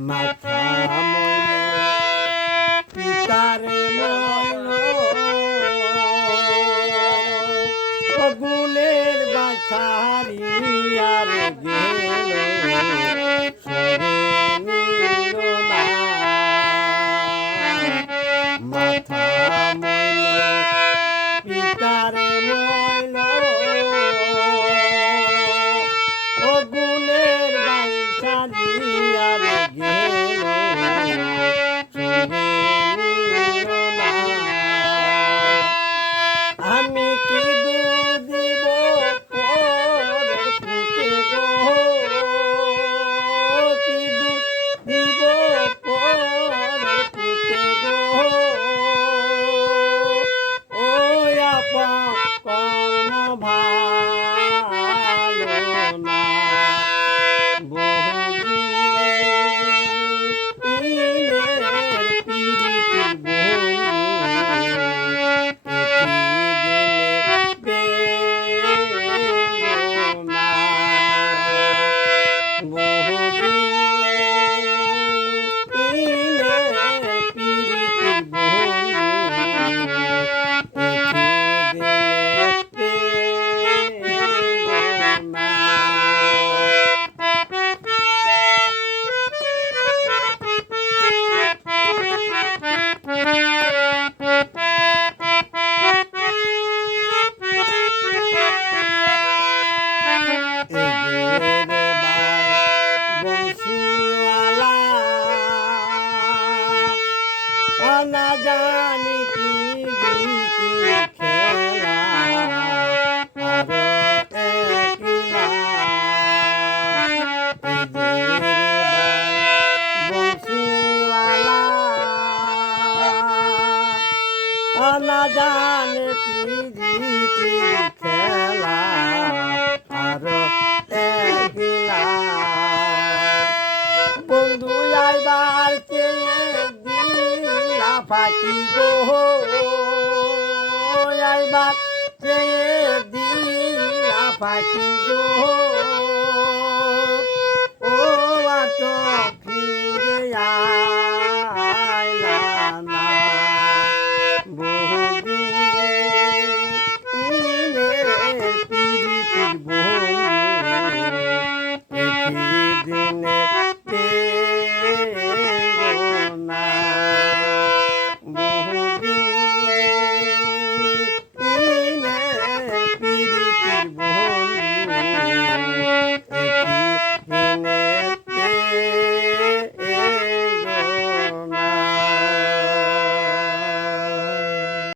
মাথা মইল পিতারে মইল গুণের বাছারি আর গেল সরে নিল না মাথা মইল পিতারে মইল গুণের বাছারি আর গেল সরে নিল না আমি কি দিব পরের ফুটে গো কি দিব পরের ফুটে গো ও আপা কর্ম ভালো না বহুদিনের পিরিতির না জানি কি খেলা আর একলা বংশীওয়ালা না জানে কি খেলা আর একলা বন্ধু আইবার চেয়ে পাখি গো আইবার চেয়ে দিলা পাখি গো